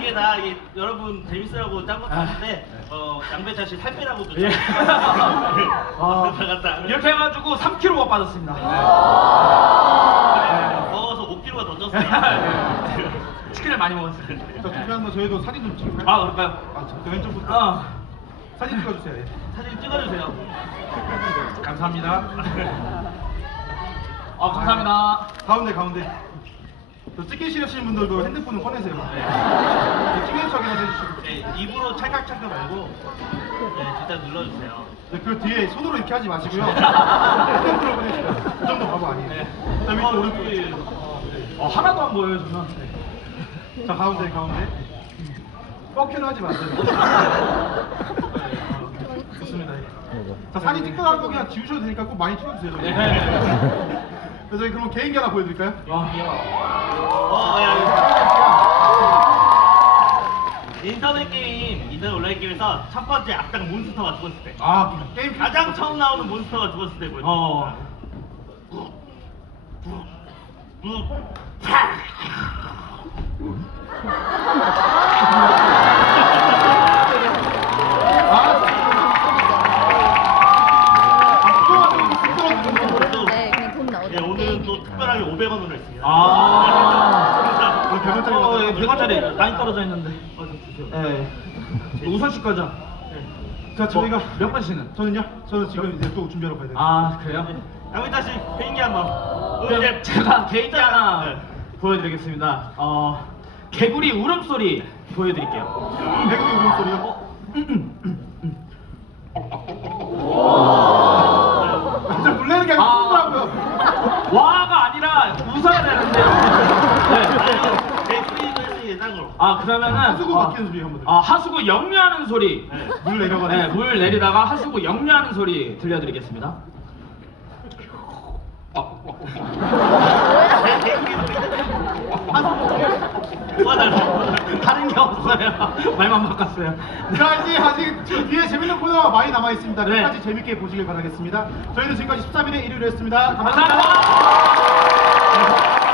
이게 다 이게 여러분 재밌으라고 짠 것도 아닌데 어 양배차 씨살 빼라고 또 예. 어, 갔다 이렇게 해가지고 3kg가 빠졌습니다. 먹어서 5kg가 더 쪘어요. 치킨을 많이 먹었어요. 자, 준비하면 저희도 사진 좀 찍을까요? 아, 그럴까요? 아, 저 왼쪽부터. 아, 사진 찍어주세요. 예. 사진 찍어주세요. 감사합니다. 아 감사합니다. 가운데, 가운데. 저 찍기 싫으신 분들도 핸드폰을 꺼내세요. 네. 찍는 척이나 해주시고. 네, 입으로 찰칵찰칵 말고 네, 진짜 눌러주세요. 네, 그 뒤에 손으로 이렇게 하지 마시고요. 핸드폰으로 꺼내시고요. 그 정도 바보 아니에요. 자, 밑에 오른쪽에. 어, 하나도 안 보여요 저는. 자, 가운데, 가운데. 뻑큐는 하지 마세요. 좋습니다. 예. 자, 사진 찍고 나서 그냥 지우셔도 되니까 꼭 많이 찍어주세요. 네. 자, 저희 그럼 개인기 하나 보여드릴까요? 와, 어, 야, 인터넷 게임, 인터넷 온라인 게임에서 첫 번째 악당 몬스터가 죽었을 때. 아, 게임 가장 처음 나오는 몬스터가 죽었을 때 보여드릴게요. 어. 무, 네, 또 특별하게 500원으로 했습니다. 아. 어, 100원짜리 어, 예, 100원짜리 많이 떨어져 있는데. 어, 좀. 예. 우선 씨 거죠? 자, 저희가 어, 몇 번씩은? 저는요? 저는 지금 이제 또 준비하러 가야 돼요. 아, 그래요? 양민타 씨 개인기 한번. 어, 그럼 이제 제가 개인기 하나 네. 보여드리겠습니다. 어, 개구리 울음소리 보여드릴게요. 배구리 울음소리요? 아, 저 놀라는 게 아니고 웃더라고요. 와가 아니라 웃어야 되는데. 네. 개구리도 했으니 짱으로. 아 그러면은 하수구 어, 막히는 소리 한번 아 하수구 역류하는 소리. 네. 물 내려가는 네, 물 내리다가 하수구 역류하는 소리 들려드리겠습니다. 와, 나 다른 게 없어요. 말만 바꿨어요. 자 이제 아직 저 뒤에 재밌는 코너가 많이 남아 있습니다. 네. 끝까지 재밌게 보시길 바라겠습니다. 저희는 지금까지 13일에 1위를 했습니다. 감사합니다. 감사합니다.